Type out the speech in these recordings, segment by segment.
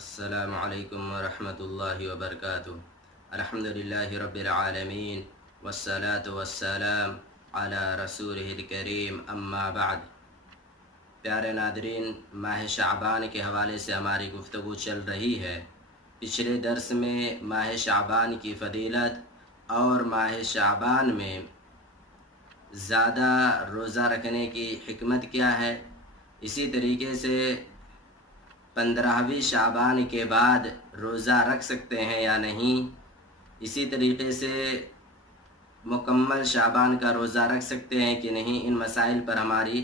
السلام علیکم ورحمۃ اللہ وبرکاتہ۔ الحمدللہ رب العالمین والصلاة والسلام علی رسولہ الکریم، اما بعد۔ پیارے ناظرین، ماہ شعبان کے حوالے سے ہماری گفتگو چل رہی ہے۔ پچھلے درس میں ماہ شعبان کی فضیلت اور ماہ شعبان میں زیادہ روزہ رکھنے کی حکمت کیا ہے، اسی طریقے سے 15ویں شعبان کے بعد روزہ رکھ سکتے ہیں یا نہیں، اسی طریقے سے مکمل شعبان کا روزہ رکھ سکتے ہیں کہ نہیں، ان مسائل پر ہماری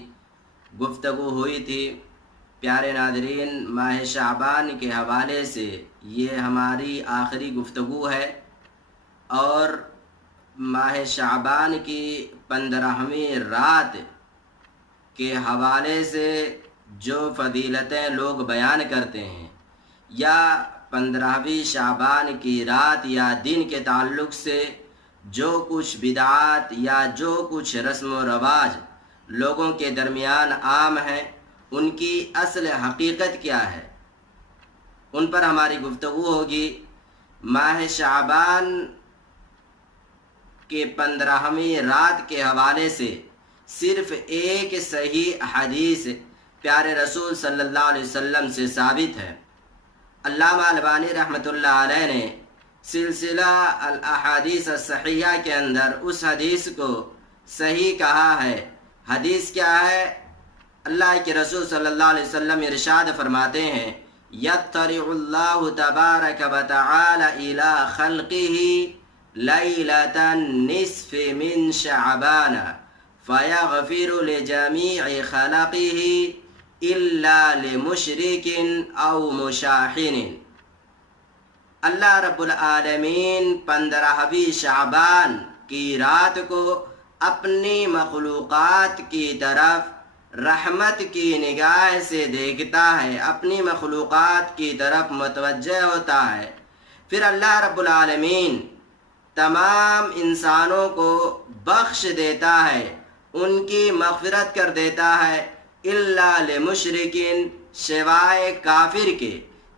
گفتگو ہوئی تھی۔ پیارے ناظرین، ماہ شعبان کے حوالے سے یہ ہماری آخری گفتگو ہے، اور ماہ شعبان کی 15ویں رات کے حوالے سے جو فضیلتیں لوگ بیان کرتے ہیں، یا 15ویں شعبان کی رات یا دن کے تعلق سے جو کچھ بدعات یا جو کچھ رسم و رواج لوگوں کے درمیان عام ہیں، ان کی اصل حقیقت کیا ہے، ان پر ہماری گفتگو ہوگی۔ ماہ شعبان کے 15ویں رات کے حوالے سے صرف ایک صحیح حدیث پیارے رسول صلی اللہ علیہ وسلم سے ثابت ہے۔ علامہ البانی رحمۃ اللہ علیہ نے سلسلہ الاحادیث الصحیحہ کے اندر اس حدیث کو صحیح کہا ہے۔ حدیث کیا ہے؟ اللہ کے رسول صلی اللہ علیہ وسلم ارشاد فرماتے ہیں، یطلع اللہ تبارک و تعالی الی خلقہ لیلۃ النصف من شعبان فیغفر لجمیع خلقہ الا لمشرک او مشاحن۔ اللہ رب العالمین 15ویں شعبان کی رات کو اپنی مخلوقات کی طرف رحمت کی نگاہ سے دیکھتا ہے، اپنی مخلوقات کی طرف متوجہ ہوتا ہے۔ پھر اللہ رب العالمین تمام انسانوں کو بخش دیتا ہے، ان کی مغفرت کر دیتا ہے، الا لمشرکین، سوائے کافر کے۔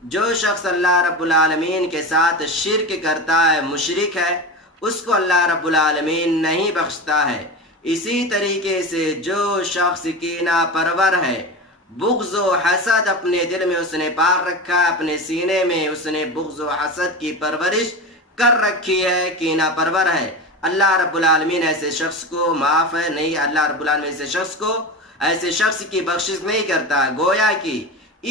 جو شخص اللہ رب العالمین کے ساتھ شرک کرتا ہے، مشرک ہے، اس کو اللہ رب العالمین نہیں بخشتا ہے۔ اسی طریقے سے جو شخص کینہ پرور ہے، بغض و حسد اپنے دل میں اس نے پال رکھا ہے، اپنے سینے میں اس نے بغض و حسد کی پرورش کر رکھی ہے، کینہ پرور ہے، اللہ رب العالمین ایسے شخص کو معاف ہے نہیں، اللہ رب العالمین ایسے شخص کی بخشش نہیں کرتا۔ گویا کہ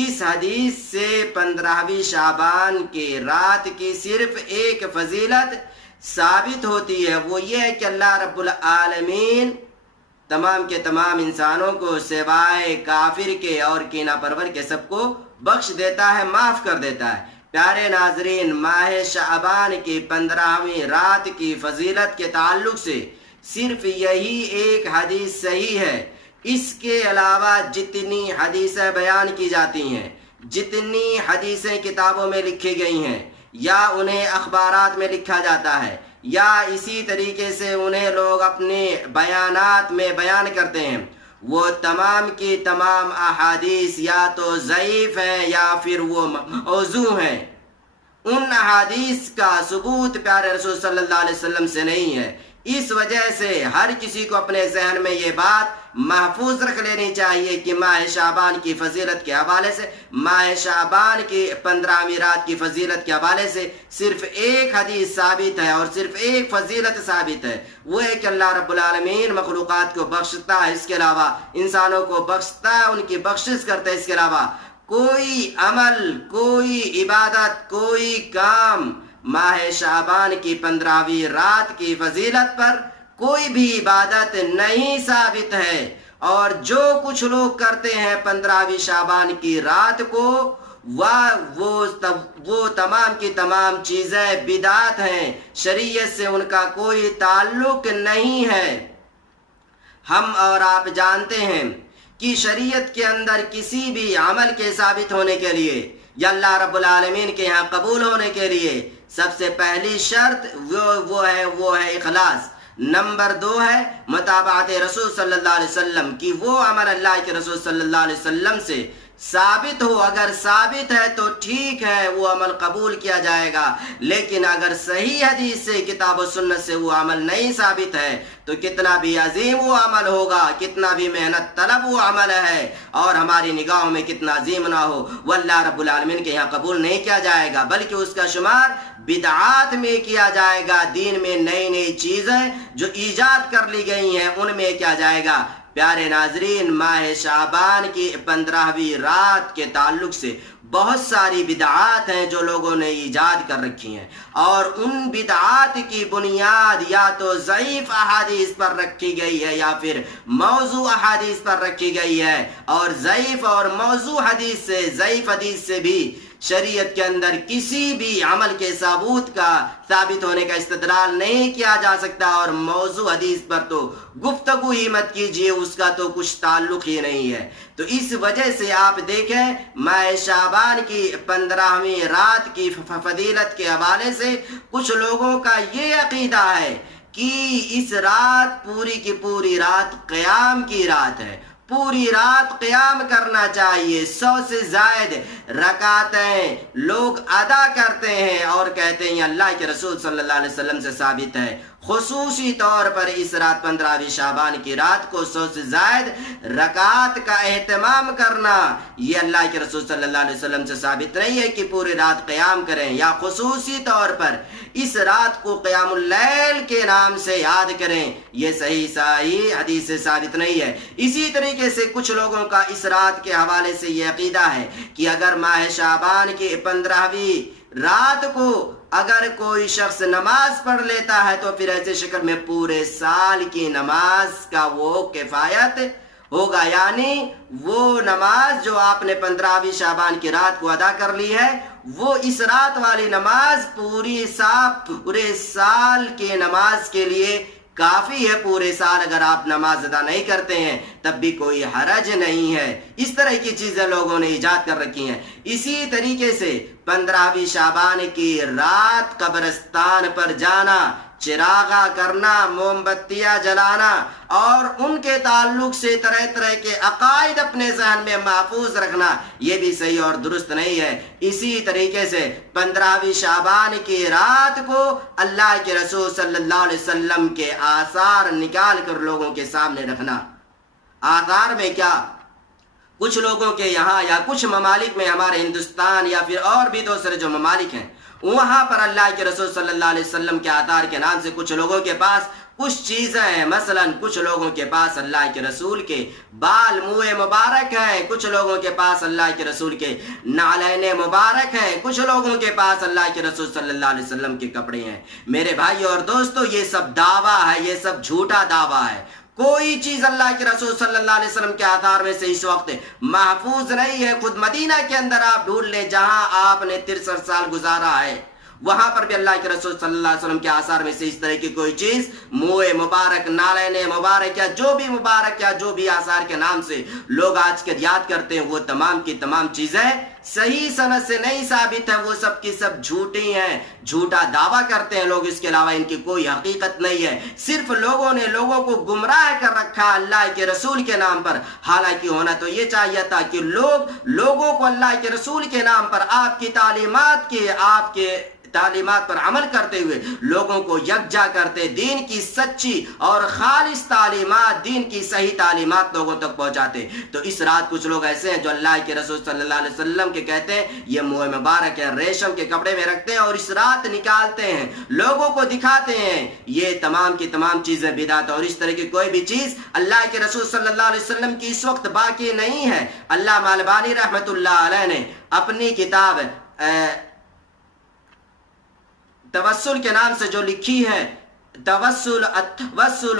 اس حدیث سے 15ویں شعبان کی رات کی صرف ایک فضیلت ثابت ہوتی ہے، وہ یہ ہے کہ اللہ رب العالمین تمام کے تمام انسانوں کو سوائے کافر کے اور کینہ پرور کے سب کو بخش دیتا ہے، معاف کر دیتا ہے۔ پیارے ناظرین، ماہ شعبان کی 15ویں رات کی فضیلت کے تعلق سے صرف یہی ایک حدیث صحیح ہے۔ اس کے علاوہ جتنی حدیثیں بیان کی جاتی ہیں، جتنی حدیثیں کتابوں میں لکھی گئی ہیں، یا انہیں اخبارات میں لکھا جاتا ہے، یا اسی طریقے سے انہیں لوگ اپنے بیانات میں بیان کرتے ہیں، وہ تمام کی تمام احادیث یا تو ضعیف ہیں یا پھر وہ موضوع ہیں۔ ان احادیث کا ثبوت پیارے رسول صلی اللہ علیہ وسلم سے نہیں ہے۔ اس وجہ سے ہر کسی کو اپنے ذہن میں یہ بات محفوظ رکھ لینی چاہیے کہ ماہ شعبان کی فضیلت کے حوالے سے، ماہ شعبان کی 15ویں رات کی فضیلت کے حوالے سے صرف ایک حدیث ثابت ہے اور صرف ایک فضیلت ثابت ہے، وہ ہے کہ اللہ رب العالمین مخلوقات کو بخشتا ہے، اس کے علاوہ انسانوں کو بخشتا ہے، ان کی بخشش کرتا ہے۔ اس کے علاوہ کوئی عمل، کوئی عبادت، کوئی کام ماہ شعبان کی 15ویں رات کی فضیلت پر کوئی بھی عبادت نہیں ثابت ہے، اور جو کچھ لوگ کرتے ہیں 15ویں شعبان کی رات کو وہ تمام کی تمام چیزیں بدعت ہیں، شریعت سے ان کا کوئی تعلق نہیں ہے۔ ہم اور آپ جانتے ہیں کہ شریعت کے اندر کسی بھی عمل کے ثابت ہونے کے لیے یا اللہ رب العالمین کے یہاں قبول ہونے کے لیے سب سے پہلی شرط وہ ہے اخلاص۔ نمبر 2 ہے متابعت رسول صلی اللہ علیہ وسلم، کی وہ عمل اللہ کے رسول صلی اللہ علیہ وسلم سے ثابت ہو، اگر ثابت ہے تو ٹھیک ہے، وہ عمل قبول کیا جائے گا، لیکن اگر صحیح حدیث سے کتاب و سنت سے وہ عمل نہیں ثابت ہے تو کتنا بھی عظیم وہ عمل ہوگا، کتنا بھی محنت طلب وہ عمل ہے اور ہماری نگاہوں میں کتنا عظیم نہ ہو، وہ اللہ رب العالمین کے یہاں قبول نہیں کیا جائے گا، بلکہ اس کا شمار بدعات میں کیا جائے گا۔ دین میں نئی نئی چیزیں جو ایجاد کر لی گئی ہیں ان میں کیا جائے گا۔ پیارے ناظرین، ماہ شعبان کی 15ویں رات کے تعلق سے بہت ساری بدعات ہیں جو لوگوں نے ایجاد کر رکھی ہیں، اور ان بدعات کی بنیاد یا تو ضعیف احادیث پر رکھی گئی ہے یا پھر موضوع احادیث پر رکھی گئی ہے، اور ضعیف اور موضوع حدیث سے، ضعیف حدیث سے بھی شریعت کے اندر کسی بھی عمل کے ثابت ہونے کا استدلال نہیں کیا جا سکتا، اور موضوع حدیث پر تو گفتگو ہی مت کیجیے، اس کا تو کچھ تعلق ہی نہیں ہے۔ تو اس وجہ سے آپ دیکھیں ماہ شعبان کی 15ویں رات کی فضیلت کے حوالے سے کچھ لوگوں کا یہ عقیدہ ہے کہ اس رات پوری کی پوری رات قیام کی رات ہے، پوری رات قیام کرنا چاہیے، 100 سے زائد رکعتیں لوگ ادا کرتے ہیں اور کہتے ہیں اللہ کے رسول صلی اللہ علیہ وسلم سے ثابت ہے۔ خصوصی طور پر اس رات 15ویں شعبان کی رات کو 100 سے زائد رکعات کا اہتمام کرنا، یہ اللہ کے رسول صلی اللہ علیہ وسلم سے ثابت نہیں ہے کہ پوری رات قیام کریں، یا خصوصی طور پر اس رات کو قیام اللیل کے نام سے یاد کریں، یہ صحیح حدیث سے ثابت نہیں ہے۔ اسی طریقے سے کچھ لوگوں کا اس رات کے حوالے سے یہ عقیدہ ہے کہ اگر ماہ شعبان کی 15ویں رات کو اگر کوئی شخص نماز پڑھ لیتا ہے تو پھر ایسے شکل میں پورے سال کی نماز کا وہ کفایت ہوگا، یعنی وہ نماز جو آپ نے 15ویں شعبان کی رات کو ادا کر لی ہے، وہ اس رات والی نماز پورے سال کی نماز کے لیے کافی ہے۔ پورے سال اگر آپ نماز ادا نہیں کرتے ہیں تب بھی کوئی حرج نہیں ہے۔ اس طرح کی چیزیں لوگوں نے ایجاد کر رکھی ہیں۔ اسی طریقے سے 15ویں شعبان کی رات قبرستان پر جانا، چراغا کرنا، موم بتیاں جلانا اور ان کے تعلق سے طرح طرح کے عقائد اپنے ذہن میں محفوظ رکھنا، یہ بھی صحیح اور درست نہیں ہے۔ اسی طریقے سے 15ویں شعبان کی رات کو اللہ کے رسول صلی اللہ علیہ وسلم کے آثار نکال کر لوگوں کے سامنے رکھنا۔ آثار میں کیا؟ کچھ لوگوں کے یہاں یا کچھ ممالک میں، ہمارے ہندوستان یا پھر اور بھی دوسرے جو ممالک ہیں، وہاں پر اللہ کے رسول صلی اللہ علیہ وسلم کے آثار کے نام سے کچھ لوگوں کے پاس کچھ چیزیں ہیں۔ مثلا کچھ لوگوں کے پاس اللہ کے رسول کے بال منہ مبارک ہیں، کچھ لوگوں کے پاس اللہ کے رسول کے نعلین مبارک ہیں، کچھ لوگوں کے پاس اللہ کے رسول صلی اللہ علیہ وسلم کے کپڑے ہیں۔ میرے بھائیو اور دوستو، یہ سب دعویٰ ہے، یہ سب جھوٹا دعویٰ ہے۔ کوئی چیز اللہ کے رسول صلی اللہ علیہ وسلم کے آثار میں سے اس وقت محفوظ نہیں ہے۔ خود مدینہ کے اندر آپ ڈھونڈ لیں، جہاں آپ نے 63 سال گزارا ہے، وہاں پر بھی اللہ کے رسول صلی اللہ علیہ وسلم کے آثار میں سے اس طرح کی کوئی چیز، منہ مبارک، نالین مبارک، یا جو بھی مبارک یا جو بھی آثار کے نام سے لوگ آج کے یاد کرتے ہیں، وہ تمام کی تمام چیزیں صحیح سند سے نہیں ثابت ہے، وہ سب کی سب جھوٹی ہیں، جھوٹا دعویٰ کرتے ہیں لوگ، اس کے علاوہ ان کی کوئی حقیقت نہیں ہے۔ صرف لوگوں نے لوگوں کو گمراہ کر رکھا اللہ کے رسول کے نام پر۔ حالانکہ ہونا تو یہ چاہیے تھا کہ لوگوں کو اللہ کے رسول کے نام پر، آپ کی تعلیمات پر عمل کرتے ہوئے لوگوں کو یکجا کرتے، دین کی سچی اور خالص تعلیمات، دین کی صحیح تعلیمات لوگوں تک پہنچاتے۔ تو اس رات کچھ لوگ ایسے ہیں جو اللہ کے رسول صلی اللہ علیہ وسلم کے کہتے ہیں یہ منہ مبارک ہے، ریشم کے کپڑے میں رکھتے ہیں اور اس رات نکالتے ہیں، لوگوں کو دکھاتے ہیں۔ یہ تمام کی تمام چیزیں بدعت، اور اس طرح کی کوئی بھی چیز اللہ کے رسول صلی اللہ علیہ وسلم کی اس وقت باقی نہیں ہے۔ علامہ البانی رحمۃ اللہ علیہ نے اپنی کتاب توسل کے نام سے جو لکھی ہے، توسل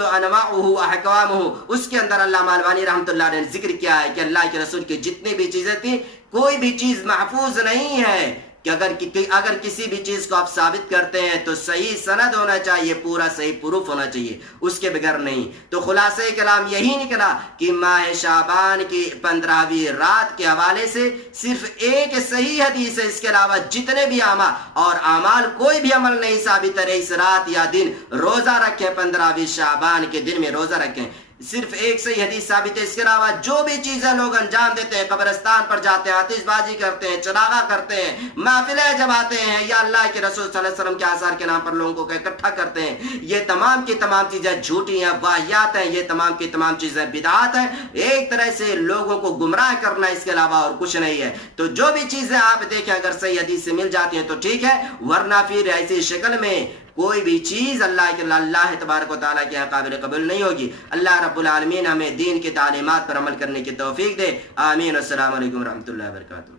انواعہ احکامہ، اس کے اندر علامہ البانی رحمۃ اللہ نے ذکر کیا ہے کہ اللہ کے رسول کی جتنی بھی چیزیں تھیں، کوئی بھی چیز محفوظ نہیں ہے، کہ اگر کسی بھی چیز کو آپ ثابت کرتے ہیں تو صحیح سند ہونا چاہیے، پورا صحیح پروف ہونا چاہیے، اس کے بغیر نہیں۔ تو خلاصہ کلام یہی نکلا کہ ماہ شعبان کی 15ویں رات کے حوالے سے صرف ایک صحیح حدیث ہے، اس کے علاوہ جتنے بھی اعمال کوئی بھی عمل نہیں ثابت ہے۔ اس رات یا دن روزہ رکھیں، 15ویں شعبان کے دن میں روزہ رکھیں۔ صرف ایک صحیح حدیث ثابت ہے. اس کے علاوہ جو بھی چیزیں لوگ انجام دیتے ہیں، قبرستان پر جاتے ہیں، آتش بازی کرتے ہیں، چراغاں کرتے ہیں، محفلیں جماتے ہیں، یا اللہ کے رسول صلی اللہ علیہ وسلم کے آثار کے نام پر لوگوں کو اکٹھا کرتے ہیں، یہ تمام کی تمام چیزیں جھوٹی ہیں، واہیات ہیں، یہ تمام کی تمام چیزیں بدعات ہیں. ایک طرح سے لوگوں کو گمراہ کرنا، اس کے علاوہ اور کچھ نہیں ہے. تو جو بھی چیزیں آپ دیکھیں اگر صحیح حدیث سے مل جاتی ہیں تو ٹھیک ہے، ورنہ پھر ایسی شکل میں کوئی بھی چیز اللہ تبارک و تعالیٰ کے قابل قبول نہیں ہوگی. اللہ رب العالمین ہمیں دین کی تعلیمات پر عمل کرنے کی توفیق دے. آمین. السلام علیکم ورحمۃ اللہ وبرکاتہ.